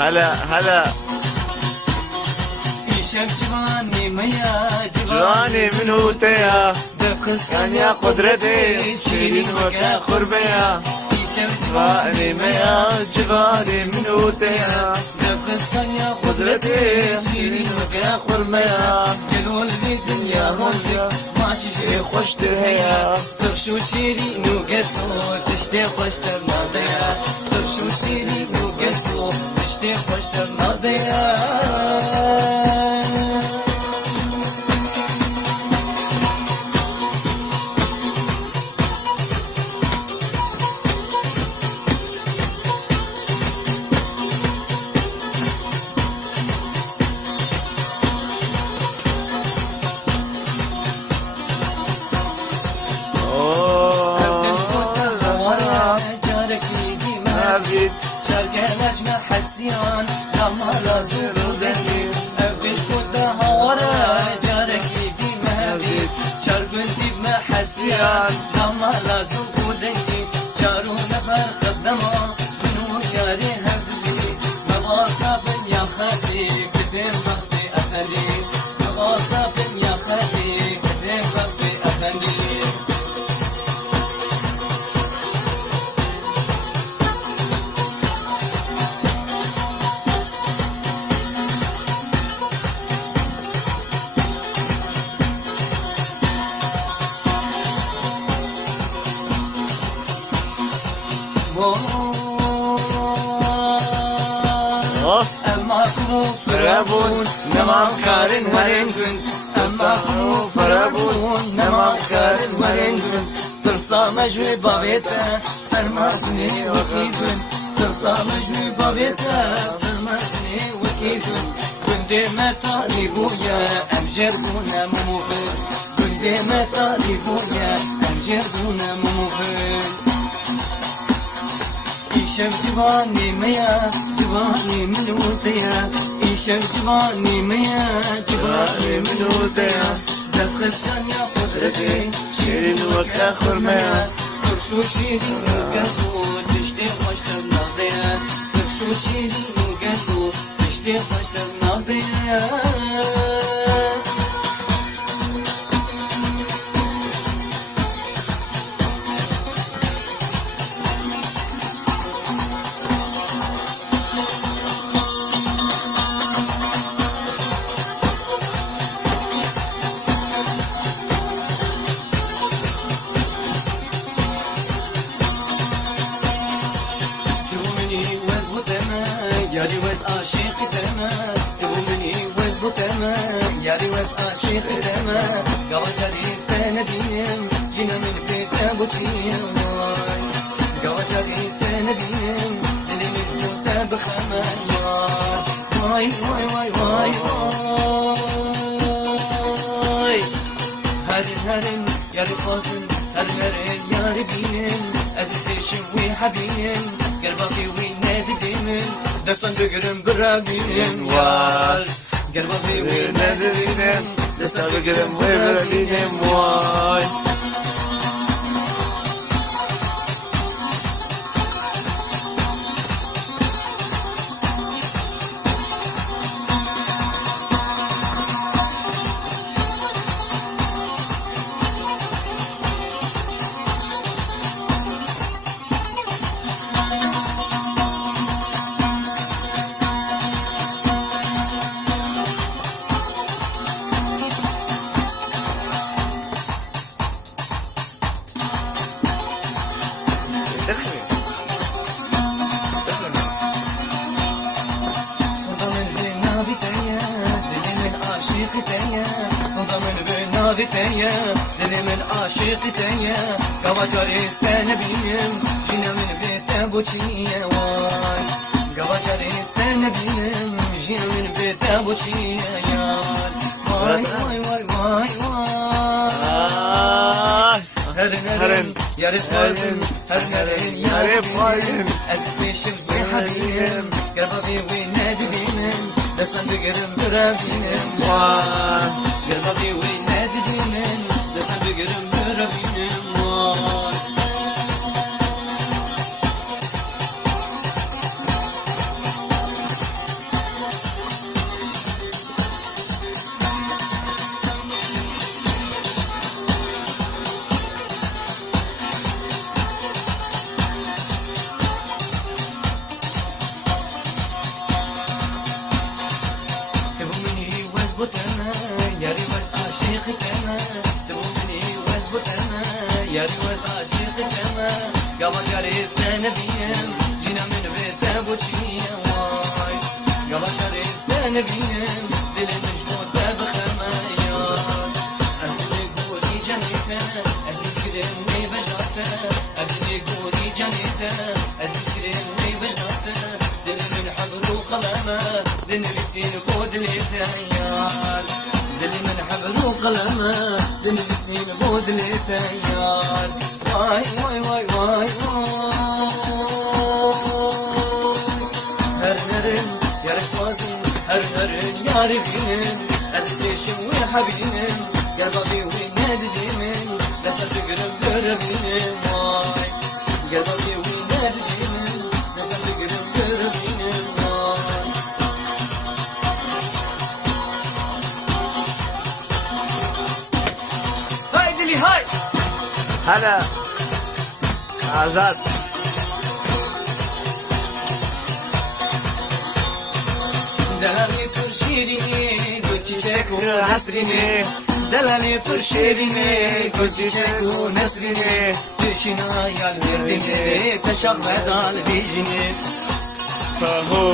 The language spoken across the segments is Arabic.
هلا هلا يشك جواني ميا جواني من هوتيا دقص كان يا قدرتي شيرين وكا خربيا يشك جواني ميا جواني من هوتيا دقص يا قدرتي شيرين وكا خربيا قالوا لي الدنيا غلطي ما شي خوش ترهيا ترشو شيرين وقصو تشتي خوش ترناضيا ترشو شيرين وقصو تشتي خوش ترناضيا حسيان لما لازم ودني أبدي شودا هورا جارك يدي مهبيت شربن ديب ما حسيان لما لازم ودني جارو نفر قدما منو ياري هبزي مغاصب يا خالي بدين بختي أفندي مغاصب يا خالي بدين بختي أفندي أما فرابون نما كارن ورين كنت أما فرابون نما كارن ورين كنت ترصى مجوي بابيتا سرمازني وكيفن ترصى مجوي بابيتا سرمازني وكيفن كندي ما طالبويا أمجر بونا مموفن كندي ما طالبويا أمجر بونا مموفن يشك جواني ميا جواني من وطيا يشك جواني ميا جواني من وطيا دقسان يا قدرتي شيرين وكا خرميا ترشو شيرين وقاسو تشتي خوش ترناضيا ترشو شيرين وقاسو تشتي خوش ترناضيا ياري وز عاشق تمام تقومني وز بتمام ياري وز عاشق تمام قوى جاري استنديم جينا من بيت ابو تيم قوى جاري استنديم اللي من بيت ابو خمان واي واي واي واي واي هارن هارن ياري قاسم هرمرن ياري بينن أزيز شوي حبين قلبي وينادي ديمن دستان بگرم برابینم وال قلبي وينادي ديمن دستان بگرم برابینم وال دلي من عاشق تانية قواجاري استنبينم جينا من بيت ابو تشيا واي قواجاري استنبينم جينا من بيت ابو تشيا واي واي واي واي واي هرن هرن يا رفايم هرن هرن يا رفايم أسمي شبي حبيم قلبي وينادي بينم لسان بقرم برابينم واي قلبي وينادي بينم لسان بقرم برابينم واي ياري وزاشق كما قبل ياري استنبين جينا من بيت بوشيا واي قبل ياري استنبين دل مشبوط بخمايا أهلي قولي جنيتا أهلي كريمي بجناتا أهلي قولي جنيتا أهلي كريمي بجناتا دل من حبر وقلمه دل بسين بود لتيار دل من حبر وقلمه دل بسين بود لتيار واي واي واي واي هرهرن يا رفازين هرهرن يا رفينن أزليشن وحبيبين قلبي وينادي من لسه تقرب قربين واي قلبي وينادي من لسه تقرب قربين واي هاي دلي هاي هلا آزاد دلالي پرشیرینی گوچیچک و نسرینی دلالي پرشیرینی گوچیچک و نسرینی دشینا یال مردینی تشاق مدال بیجینی فهو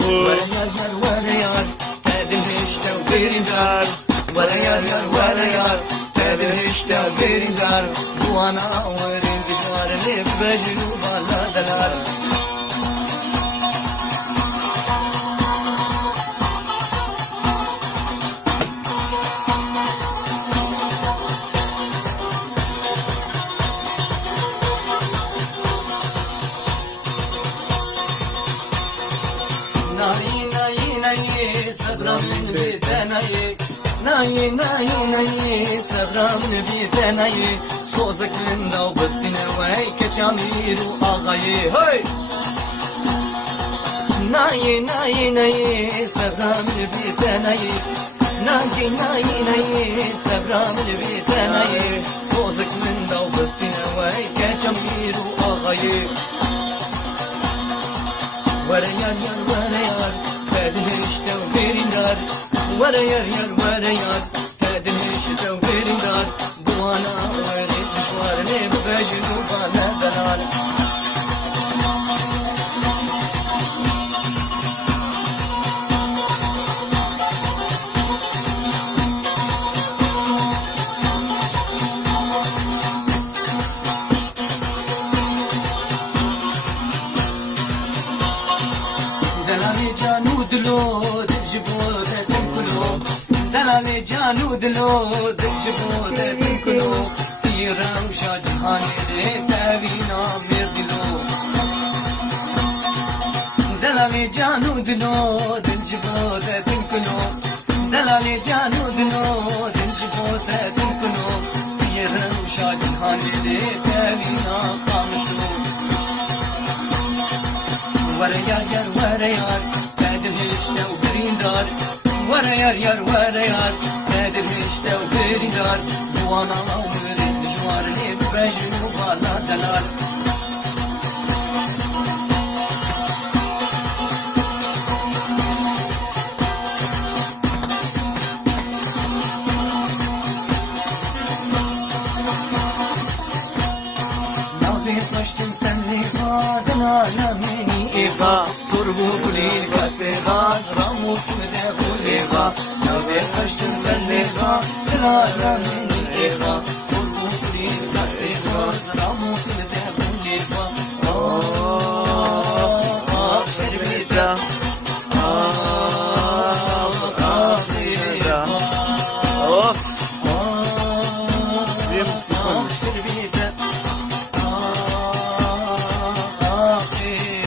ورا یار یار ورا یار تدل هشتا و بیریندار ورا یار یار ورا یار تدل هشتا و بیریندار دوانا ورین دیوار لیب بجنو بالا دلار صبرا من بيتناي ناي ناي ناي صبرا من بيتناي صوزك من دو بستنا وي كشامير وآغاي هاي ناي ناي ناي صبرا من بيتناي ناي ناي ناي صبرا من بيتناي صوزك من دو بستنا وي كشامير وآغاي ورا يار يار ورا يار تدهشت وبرندار ورا يار يار ورا يار تدهشت وبرندار دوانا ورد مشوار لي بجنو بالا دلال دلالي جانو دلو دجبو تنكلو دلالي جانو دلو دجبو تنكلو تيرام شاجهاني تابينا مردلو دلالي جانو دلو دجبو تنكلو دلالي جانو دلو دجبو تنكلو تيرام شاجهاني تابينا قامشلو ورا يار يار ورا يار تدل هشتا وبريندار ورا يار يار ورا يار تدل هشتا وبريندار دوانا ورد جوار لي بجنو بالا دلال Baştım senli adına meni eva Turbu kulil kaseva Ramus mede kuleva Nave baştım senli adına meni eva Turbu kulil kaseva Ramus mede kuleva